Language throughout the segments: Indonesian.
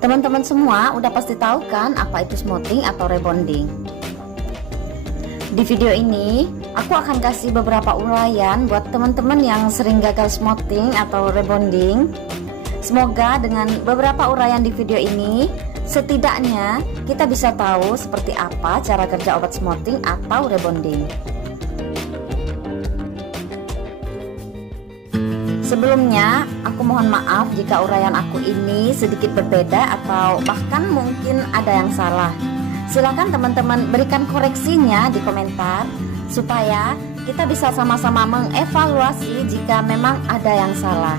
Teman-teman semua udah pasti tahu kan apa itu smoothing atau rebonding. Di video ini aku akan kasih beberapa uraian buat teman-teman yang sering gagal smoothing atau rebonding. Semoga dengan beberapa uraian di video ini setidaknya kita bisa tahu seperti apa cara kerja obat smoothing atau rebonding. Sebelumnya, aku mohon maaf jika uraian aku ini sedikit berbeda atau bahkan mungkin ada yang salah. Silakan teman-teman berikan koreksinya di komentar supaya kita bisa sama-sama mengevaluasi jika memang ada yang salah.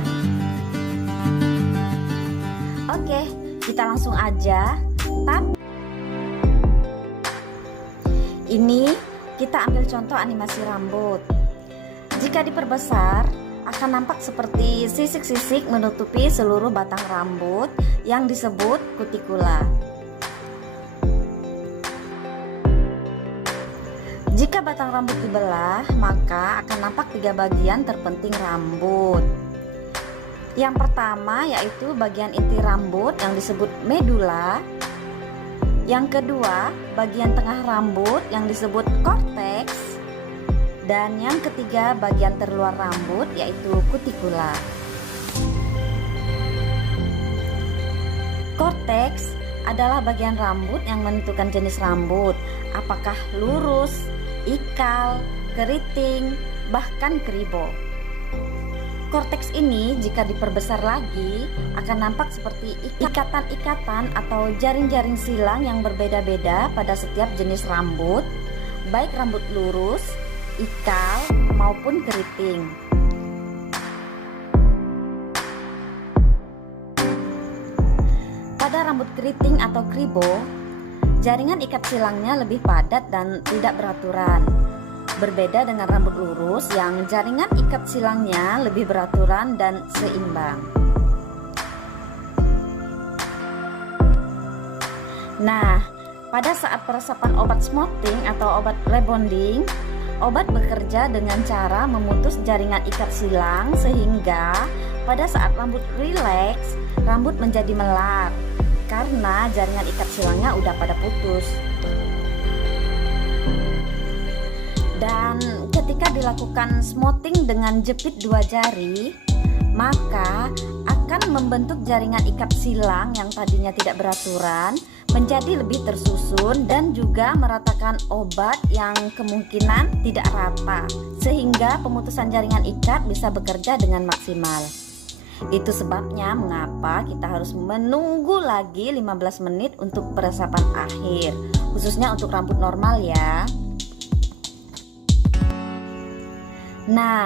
Oke, kita langsung aja. Ini kita ambil contoh animasi rambut. Jika diperbesar, akan nampak seperti sisik-sisik menutupi seluruh batang rambut yang disebut kutikula. Jika batang rambut dibelah, maka akan nampak 3 bagian terpenting rambut. Yang pertama yaitu bagian inti rambut yang disebut medula. Yang kedua, bagian tengah rambut yang disebut korteks. Dan yang ketiga, bagian terluar rambut yaitu kutikula. Korteks adalah bagian rambut yang menentukan jenis rambut, apakah lurus, ikal, keriting, bahkan keribo. Korteks ini jika diperbesar lagi akan nampak seperti ikatan-ikatan atau jaring-jaring silang yang berbeda-beda pada setiap jenis rambut, baik rambut lurus, ikal maupun keriting. Pada rambut keriting atau kribo, jaringan ikat silangnya lebih padat dan tidak beraturan. Berbeda dengan rambut lurus yang jaringan ikat silangnya lebih beraturan dan seimbang. Nah, pada saat peresapan obat smoothing atau obat rebonding, obat bekerja dengan cara memutus jaringan ikat silang sehingga pada saat rambut rileks, rambut menjadi melar karena jaringan ikat silangnya udah pada putus. Dan ketika dilakukan smoothing dengan jepit 2 jari, maka akan membentuk jaringan ikat silang yang tadinya tidak beraturan menjadi lebih tersusun dan juga meratakan obat yang kemungkinan tidak rata, sehingga pemutusan jaringan ikat bisa bekerja dengan maksimal. Itu sebabnya mengapa kita harus menunggu lagi 15 menit untuk peresapan akhir, khususnya untuk rambut normal ya. Nah,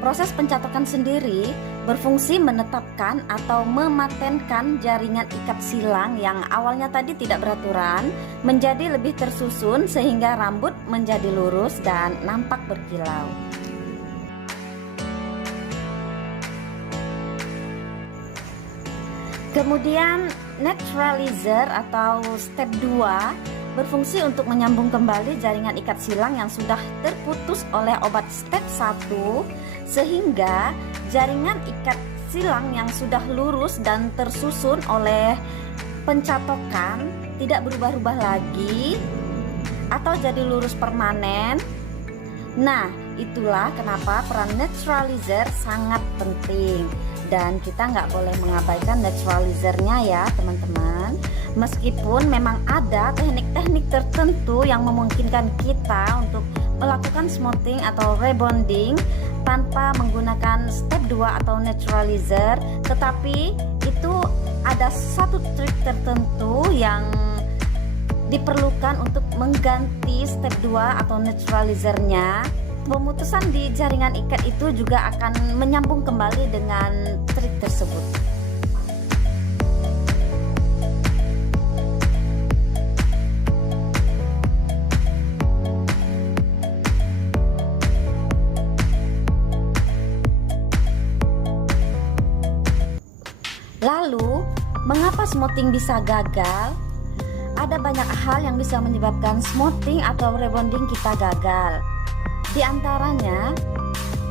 proses pencatokan sendiri berfungsi menetapkan atau mematenkan jaringan ikat silang yang awalnya tadi tidak beraturan menjadi lebih tersusun sehingga rambut menjadi lurus dan nampak berkilau. Kemudian neutralizer atau step 2 berfungsi untuk menyambung kembali jaringan ikat silang yang sudah terputus oleh obat step 1 sehingga jaringan ikat silang yang sudah lurus dan tersusun oleh pencatokan tidak berubah-ubah lagi atau jadi lurus permanen. Nah, itulah kenapa peran neutralizer sangat penting dan kita nggak boleh mengabaikan neutralizernya ya teman-teman. Meskipun memang ada teknik-teknik tertentu yang memungkinkan kita untuk melakukan smoothing atau rebonding tanpa menggunakan step 2 atau neutralizer, tetapi itu ada satu trik tertentu yang diperlukan untuk mengganti step 2 atau neutralizernya. Pemutusan di jaringan ikat itu juga akan menyambung kembali dengan trik tersebut. Lalu, mengapa smoothing bisa gagal? Ada banyak hal yang bisa menyebabkan smoothing atau rebonding kita gagal. Di antaranya,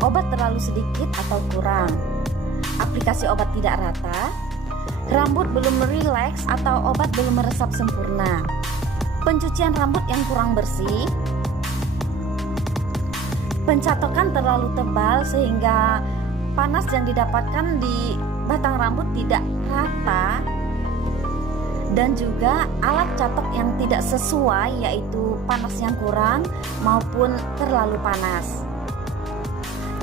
obat terlalu sedikit atau kurang, aplikasi obat tidak rata, rambut belum rileks atau obat belum meresap sempurna, pencucian rambut yang kurang bersih, pencatokan terlalu tebal sehingga panas yang didapatkan di batang rambut tidak rata, dan juga alat catok yang tidak sesuai, yaitu panas yang kurang maupun terlalu panas.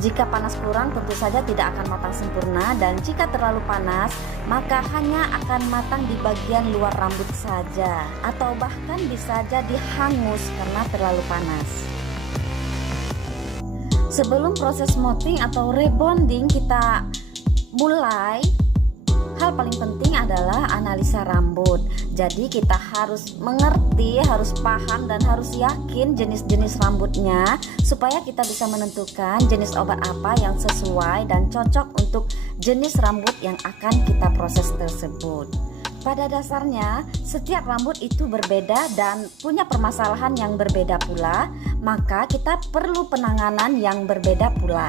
Jika panas kurang tentu saja tidak akan matang sempurna, dan jika terlalu panas maka hanya akan matang di bagian luar rambut saja, atau bahkan bisa jadi hangus karena terlalu panas. Sebelum proses smoothing atau rebonding kita mulai, hal paling penting adalah analisa rambut. Jadi kita harus mengerti, harus paham, dan harus yakin jenis-jenis rambutnya supaya kita bisa menentukan jenis obat apa yang sesuai dan cocok untuk jenis rambut yang akan kita proses tersebut. Pada dasarnya, setiap rambut itu berbeda dan punya permasalahan yang berbeda pula, maka kita perlu penanganan yang berbeda pula.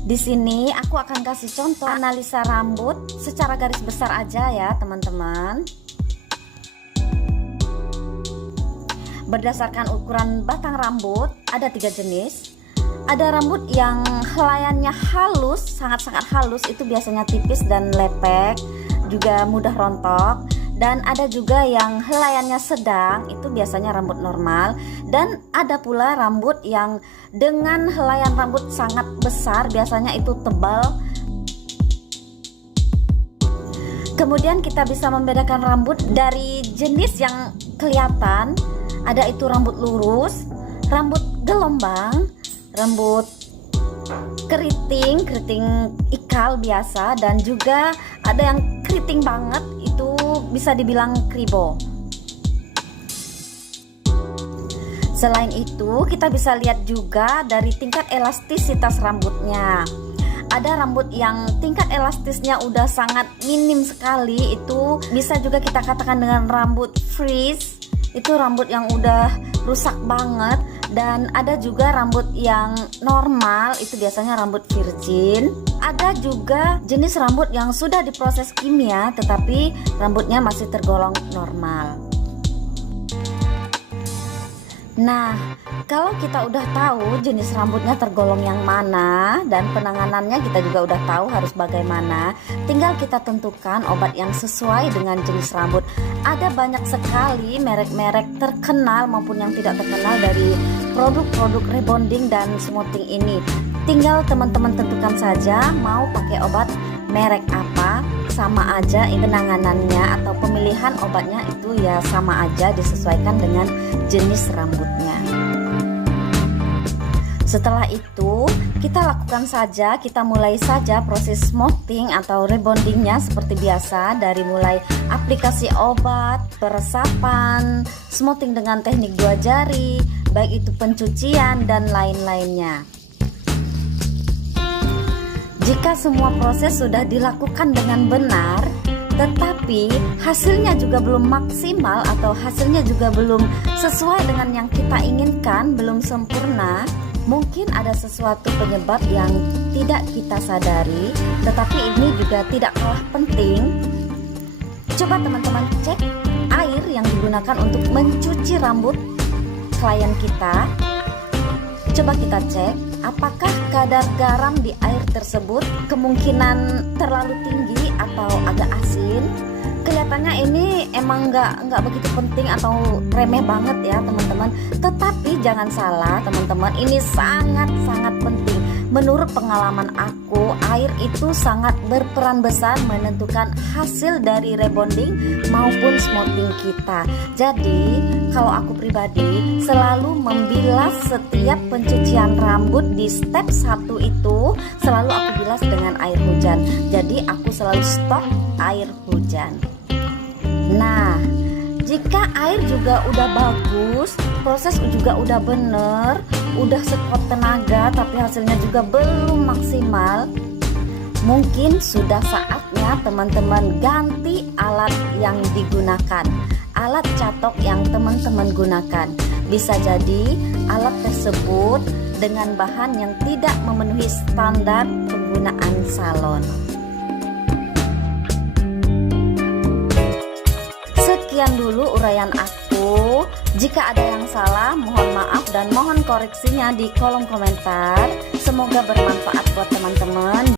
Di sini aku akan kasih contoh analisa rambut secara garis besar aja ya teman-teman. Berdasarkan ukuran batang rambut, ada 3 jenis. Ada rambut yang helaiannya halus, sangat-sangat halus, itu biasanya tipis dan lepek, juga mudah rontok. Dan ada juga yang helaiannya sedang, itu biasanya rambut normal. Dan ada pula rambut yang dengan helaian rambut sangat besar, biasanya itu tebal. Kemudian kita bisa membedakan rambut dari jenis yang kelihatan. Ada itu rambut lurus, rambut gelombang, rambut keriting ikal biasa, dan juga ada yang keriting banget, itu bisa dibilang kribo. Selain itu, kita bisa lihat juga dari tingkat elastisitas rambutnya. Ada rambut yang tingkat elastisnya udah sangat minim sekali, itu bisa juga kita katakan dengan rambut frizz. Itu rambut yang udah rusak banget. Dan ada juga rambut yang normal, itu biasanya rambut virgin. Ada juga jenis rambut yang sudah diproses kimia tetapi rambutnya masih tergolong normal. Nah, kalau kita udah tahu jenis rambutnya tergolong yang mana dan penanganannya kita juga udah tahu harus bagaimana, tinggal kita tentukan obat yang sesuai dengan jenis rambut. Ada banyak sekali merek-merek terkenal maupun yang tidak terkenal dari produk-produk rebonding dan smoothing ini. Tinggal teman-teman tentukan saja mau pakai obat merek apa, sama aja penanganannya atau pemilihan obatnya itu ya sama aja, disesuaikan dengan jenis rambutnya. Setelah itu kita lakukan saja, kita mulai saja proses smoothing atau rebondingnya seperti biasa, dari mulai aplikasi obat, peresapan, smoothing dengan teknik 2 jari, baik itu pencucian dan lain-lainnya. Jika semua proses sudah dilakukan dengan benar, tetapi hasilnya juga belum maksimal atau hasilnya juga belum sesuai dengan yang kita inginkan, belum sempurna, mungkin ada sesuatu penyebab yang tidak kita sadari, tetapi ini juga tidak kalah penting. Coba teman-teman cek air yang digunakan untuk mencuci rambut klien kita. Coba kita cek apakah kadar garam di air tersebut kemungkinan terlalu tinggi atau agak asin. Kelihatannya ini emang nggak begitu penting atau remeh banget ya teman-teman, tetapi jangan salah teman-teman, ini sangat-sangat penting. Menurut pengalaman aku, air itu sangat berperan besar menentukan hasil dari rebonding maupun smoothing kita. Jadi kalau aku pribadi selalu membilas setiap pencucian rambut di step 1 itu selalu aku bilas dengan air hujan. Jadi aku selalu stok air hujan. Nah, jika air juga udah bagus, proses juga udah bener, udah sekuat tenaga tapi hasilnya juga belum maksimal, mungkin sudah saatnya teman-teman ganti alat yang digunakan, alat catok yang teman-teman gunakan. Bisa jadi alat tersebut dengan bahan yang tidak memenuhi standar penggunaan salon. sekian dulu uraian aku. Jika ada yang salah, mohon maaf dan mohon koreksinya di kolom komentar. Semoga bermanfaat buat teman-teman.